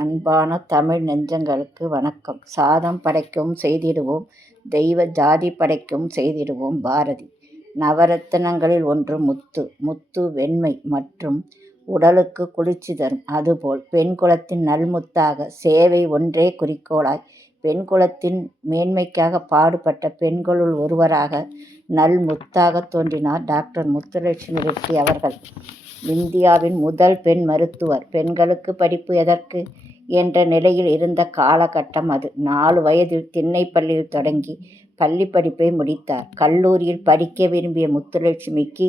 அன்பான தமிழ் நெஞ்சங்களுக்கு வணக்கம். சாதம் படைக்கும் செய்திடுவோம் தெய்வ ஜாதி படைக்கும் செய்திடுவோம் பாரதி. நவரத்தினங்களில் ஒன்று முத்து. முத்து வெண்மை மற்றும் உடலுக்கு குளிர்ச்சி தரும். அதுபோல் பெண்குலத்தின் நல்முத்தாக சேவை ஒன்றே குறிக்கோளாய் பெண்குலத்தின் மேன்மைக்காக பாடுபட்ட பெண்களுள் ஒருவராக நல்முத்தாக தோன்றினார் டாக்டர் முத்துலட்சுமி ரெட்டி அவர்கள். இந்தியாவின் முதல் பெண் மருத்துவர். பெண்களுக்கு படிப்பு எதற்கு? என்ற நிலையில் இருந்த காலகட்டம் அது. நாலு வயதில் திண்ணைப்பள்ளியில் தொடங்கி பள்ளி படிப்பை முடித்தார். கல்லூரியில் படிக்க விரும்பிய முத்துலட்சுமிக்கு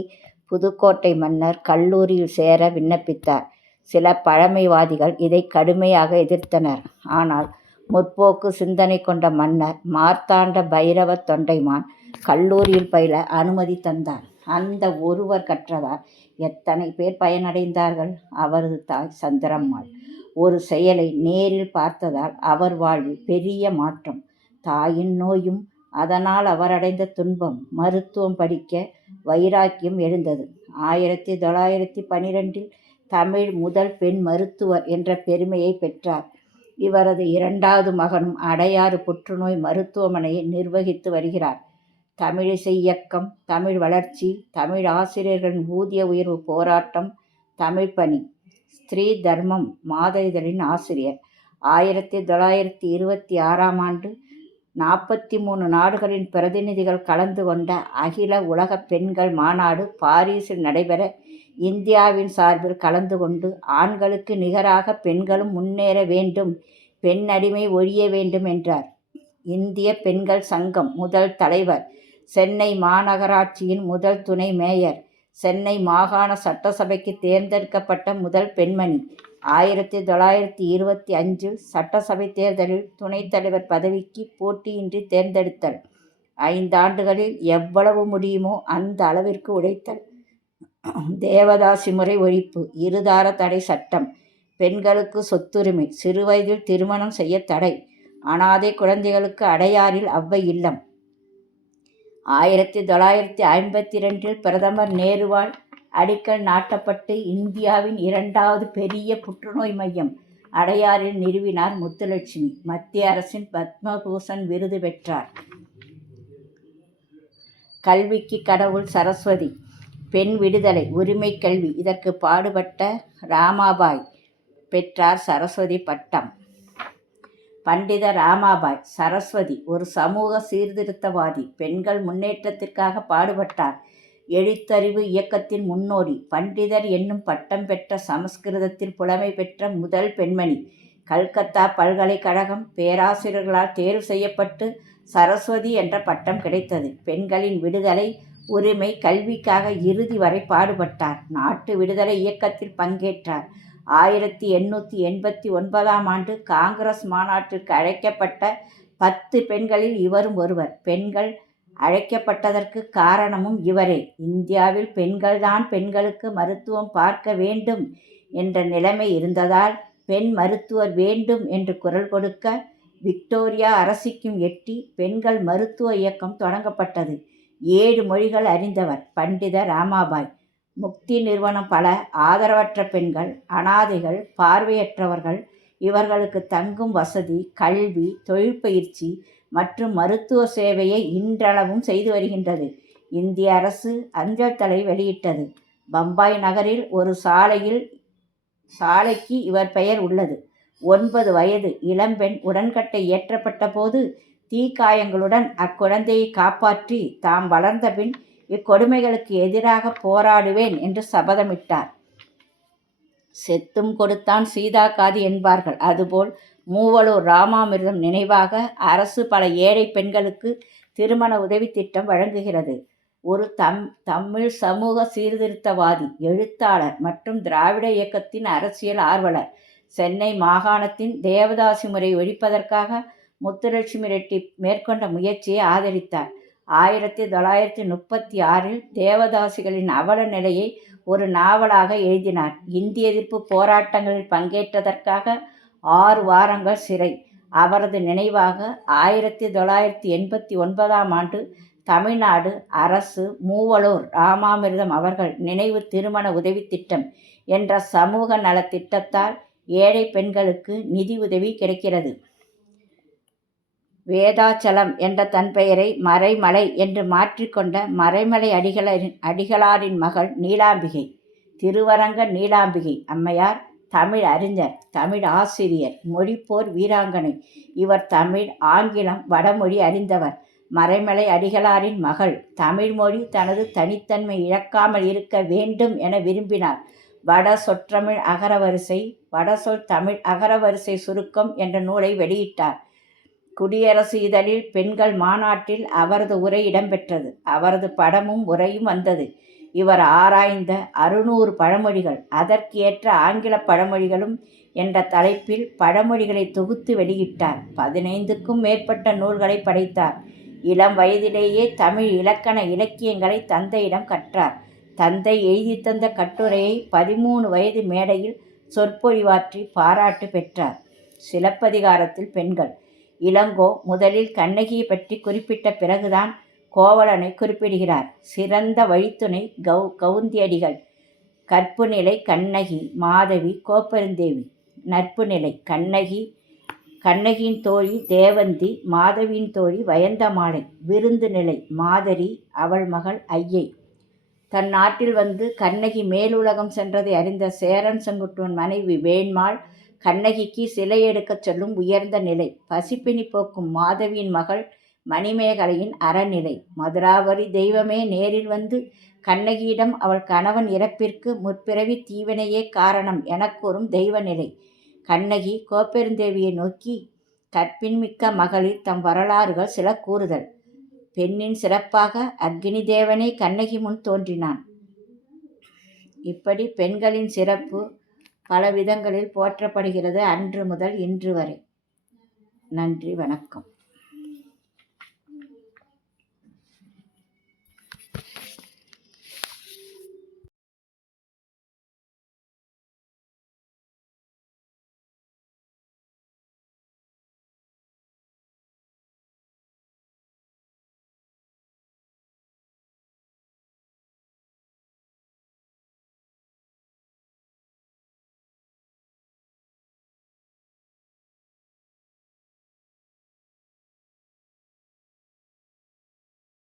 புதுக்கோட்டை மன்னர் கல்லூரியில் சேர விண்ணப்பித்தார். சில பழமைவாதிகள் இதை கடுமையாக எதிர்த்தனர். ஆனால் 'முற்போக்கு' சிந்தனை கொண்ட மன்னர் மார்த்தாண்ட பைரவ தொண்டைமான் கல்லூரியில் பயில அனுமதி தந்தார். அந்த ஒருவர் கற்றதால் எத்தனை பேர் பயனடைந்தார்கள்? அவரது தாய் சந்திரம்மாள் ஒரு செயலை நேரில் பார்த்ததால் அவர் வாழ்வில் பெரிய மாற்றம். தாயின் நோயும் அதனால் அவரடைந்த துன்பம். மருத்துவம் படிக்க வைராக்கியம் எழுந்தது. ஆயிரத்தி தொள்ளாயிரத்தி பனிரெண்டில் தமிழ் முதல் பெண் மருத்துவர் என்ற பெருமையைப் பெற்றார். இவரது இரண்டாவது மகனும் அடையாறு புற்றுநோய் மருத்துவமனையை நிர்வகித்து வருகிறார். தமிழிசை இயக்கம், தமிழ் வளர்ச்சி, தமிழ் ஆசிரியர்களின் ஊதிய உயர்வு போராட்டம், தமிழ் பணி ஸ்திரீ தர்மம் மாத இதழின் ஆசிரியர். ஆயிரத்தி தொள்ளாயிரத்தி இருபத்தி ஆறாம் ஆண்டு நாற்பத்தி மூணு நாடுகளின் பிரதிநிதிகள் கலந்து கொண்ட அகில உலக பெண்கள் மாநாடு பாரிஸில் நடைபெற இந்தியாவின் சார்பில் கலந்து கொண்டு ஆண்களுக்கு நிகராக பெண்களும் முன்னேற வேண்டும், பெண் அடிமை ஒழிய வேண்டும் என்றார். இந்திய பெண்கள் சங்கம் முதல் தலைவர். சென்னை மாநகராட்சியின் முதல் துணை மேயர். சென்னை மாகாண சட்டசபைக்கு தேர்ந்தெடுக்கப்பட்ட முதல் பெண்மணி. ஆயிரத்து தொள்ளாயிரத்து இருபத்தி அஞ்சில் சட்டசபை தேர்தலில் துணைத் தலைவர் பதவிக்கு போட்டியின்றி தேர்ந்தெடுத்தல். ஐந்தாண்டுகளில் எவ்வளவு முடியுமோ அந்த அளவிற்கு உழைத்தல். தேவதாசி முறை ஒழிப்பு. இருதார தடை சட்டம். பெண்களுக்கு சொத்துரிமை. சிறுவயதில் திருமணம் செய்ய தடை. அனாதை குழந்தைகளுக்கு அடையாறில் அவ்வை இல்லம். ஆயிரத்தி தொள்ளாயிரத்தி ஐம்பத்தி ரெண்டில் பிரதமர் நேருவால் அடிக்கல் நாட்டப்பட்டு இந்தியாவின் இரண்டாவது பெரிய புற்றுநோய் மையம் அடையாறில் நிறுவினார் முத்துலட்சுமி. மத்திய அரசின் பத்மபூஷன் விருது பெற்றார். கல்விக்கு கடவுள் சரஸ்வதி. பெண் விடுதலை, உரிமை கல்வி இதற்கு பாடுபட்ட ராமாபாய் பெற்றார் சரஸ்வதி பட்டம். பண்டித ராமாபாய் சரஸ்வதி ஒரு சமூக சீர்திருத்தவாதி. பெண்கள் முன்னேற்றத்திற்காக பாடுபட்டார். எழுத்தறிவு இயக்கத்தின் முன்னோடி. பண்டிதர் என்னும் பட்டம் பெற்ற சமஸ்கிருதத்தில் புலமை பெற்ற முதல் பெண்மணி. கல்கத்தா பல்கலைக்கழகம் பேராசிரியர்களால் தேர்வு செய்யப்பட்டு சரஸ்வதி என்ற பட்டம் கிடைத்தது. பெண்களின் விடுதலை, உரிமை, கல்விக்காக இறுதி வரை பாடுபட்டார். நாட்டு விடுதலை இயக்கத்தில் பங்கேற்றார். ஆயிரத்தி எண்ணூற்றி எண்பத்தி ஒன்பதாம் ஆண்டு காங்கிரஸ் மாநாட்டிற்கு அழைக்கப்பட்ட பத்து பெண்களில் இவரும் ஒருவர். பெண்கள் அழைக்கப்பட்டதற்கு காரணமும் இவரே. இந்தியாவில் பெண்கள்தான் பெண்களுக்கு மருத்துவம் பார்க்க வேண்டும் என்ற நிலைமை இருந்ததால் பெண் மருத்துவர் வேண்டும் என்று குரல் கொடுக்க விக்டோரியா அரசிக்கும் எட்டி பெண்கள் மருத்துவ இயக்கம் தொடங்கப்பட்டது. ஏழு மொழிகள் அறிந்தவர் பண்டித ராமாபாய். முக்தி நிறுவனம் பல ஆதரவற்ற பெண்கள், அனாதைகள், பார்வையற்றவர்கள் இவர்களுக்கு தங்கும் வசதி, கல்வி, தொழிற்பயிற்சி மற்றும் மருத்துவ சேவையை இன்றளவும் செய்து வருகின்றது. இந்திய அரசு அஞ்சல் தலை வெளியிட்டது. பம்பாய் நகரில் ஒரு சாலையில் சாலைக்கு இவர் பெயர் உள்ளது. ஒன்பது வயது இளம்பெண் உடன்கட்டை ஏற்றப்பட்ட போது தீக்காயங்களுடன் அக்குழந்தையை காப்பாற்றி தாம் வளர்ந்தபின் இக்கொடுமைகளுக்கு எதிராக போராடுவேன் என்று சபதமிட்டார். செத்தும் கொடுத்தான் சீதா காதி என்பார்கள். அதுபோல் மூவலூர் ராமாமிர்தம் நினைவாக அரசு பல ஏழை பெண்களுக்கு திருமண உதவி திட்டம் வழங்குகிறது. ஒரு தம் தமிழ் சமூக சீர்திருத்தவாதி, எழுத்தாளர் மற்றும் திராவிட இயக்கத்தின் அரசியல் ஆர்வலர். சென்னை மாகாணத்தின் தேவதாசி முறை ஒழிப்பதற்காக முத்துலட்சுமி ரெட்டி மேற்கொண்ட முயற்சியை ஆதரித்தார். ஆயிரத்தி தொள்ளாயிரத்தி முப்பத்தி ஆறில் தேவதாசிகளின் அவல நிலையை ஒரு நாவலாக எழுதினார். இந்திய எதிர்ப்பு போராட்டங்களில் பங்கேற்றதற்காக ஆறு வாரங்கள் சிறை. அவரது நினைவாக ஆயிரத்தி தொள்ளாயிரத்தி எண்பத்தி ஒன்பதாம் ஆண்டு தமிழ்நாடு அரசு மூவலூர் ராமாமிர்தம் அவர்கள் நினைவு திருமண உதவி திட்டம் என்ற சமூக நலத் திட்டத்தால் ஏழை பெண்களுக்கு நிதி உதவி கிடைக்கிறது வேதாச்சலம் என்ற தன் பெயரை மறைமலை என்று மாற்றிக்கொண்ட மறைமலை அடிகளின் அடிகளாரின் மகள் நீலாம்பிகை திருவரங்க நீலாம்பிகை அம்மையார் தமிழ் அறிஞர் தமிழ் ஆசிரியர் மொழிப்போர் வீராங்கனை. இவர் தமிழ் ஆங்கிலம் வடமொழி அறிந்தவர். மறைமலை அடிகளாரின் மகள் தமிழ்மொழி தனது தனித்தன்மை இழக்காமல் இருக்க வேண்டும் என விரும்பினார். வட சொற்றமிழ் அகரவரிசை வடசொல் தமிழ் அகரவரிசை சுருக்கம் என்ற நூலை வெளியிட்டார். குடியரசு இதழில் பெண்கள் மாநாட்டில் அவரது உரை இடம்பெற்றது. அவரது படமும் உரையும் வந்தது. இவர் ஆராய்ந்த அறுநூறு பழமொழிகள் அதற்கேற்ற ஆங்கில பழமொழிகளும் என்ற தலைப்பில் பழமொழிகளை தொகுத்து வெளியிட்டார். பதினைந்துக்கும் மேற்பட்ட நூல்களை படைத்தார். இளம் வயதிலேயே தமிழ் இலக்கண இலக்கியங்களை தந்தையிடம் கற்றார். தந்தை எழுதி தந்த கட்டுரையை பதிமூணு வயது மேடையில் சொற்பொழிவாற்றி பாராட்டு பெற்றார். சிலப்பதிகாரத்தில் பெண்கள் இளங்கோ முதலில் கண்ணகியை பற்றி குறிப்பிட்ட பிறகுதான் கோவலனை குறிப்பிடுகிறார். சிறந்த வழித்துணை கௌ கவுந்தியடிகள். கற்பு நிலை கண்ணகி மாதவி கோப்பெருந்தேவி. நட்பு நிலை கண்ணகி கண்ணகியின் தோழி தேவந்தி மாதவியின் தோழி வயந்தமாலை. விருந்து நிலை மாதரி அவள் மகள் ஐயை. தன் நாட்டில் வந்து கண்ணகி மேலுலகம் சென்றதை அறிந்த சேரன் செங்குட்டுவன் மனைவி வேண்மாள் கண்ணகிக்கு சிலை எடுக்கச் சொல்லும் உயர்ந்த நிலை. பசிப்பினி போக்கும் மாதவியின் மகள் மணிமேகலையின் அறநிலை. மதுராவரி தெய்வமே நேரில் வந்து கண்ணகியிடம் அவள் கணவன் இறப்பிற்கு முற்பிறவி தீவினையே காரணம் எனக் கூறும் தெய்வநிலை. கண்ணகி கோப்பெருந்தேவியை நோக்கி கற்பின்மிக்க மகளிர் தம் வரலாறுகள் சில கூறுதல். பெண்ணின் சிறப்பாக அக்னி தேவனே கண்ணகி முன் தோன்றினான். இப்படி பெண்களின் சிறப்பு பல விதங்களில் போற்றப்படுகிறது அன்று முதல் இன்று வரை. நன்றி வணக்கம்.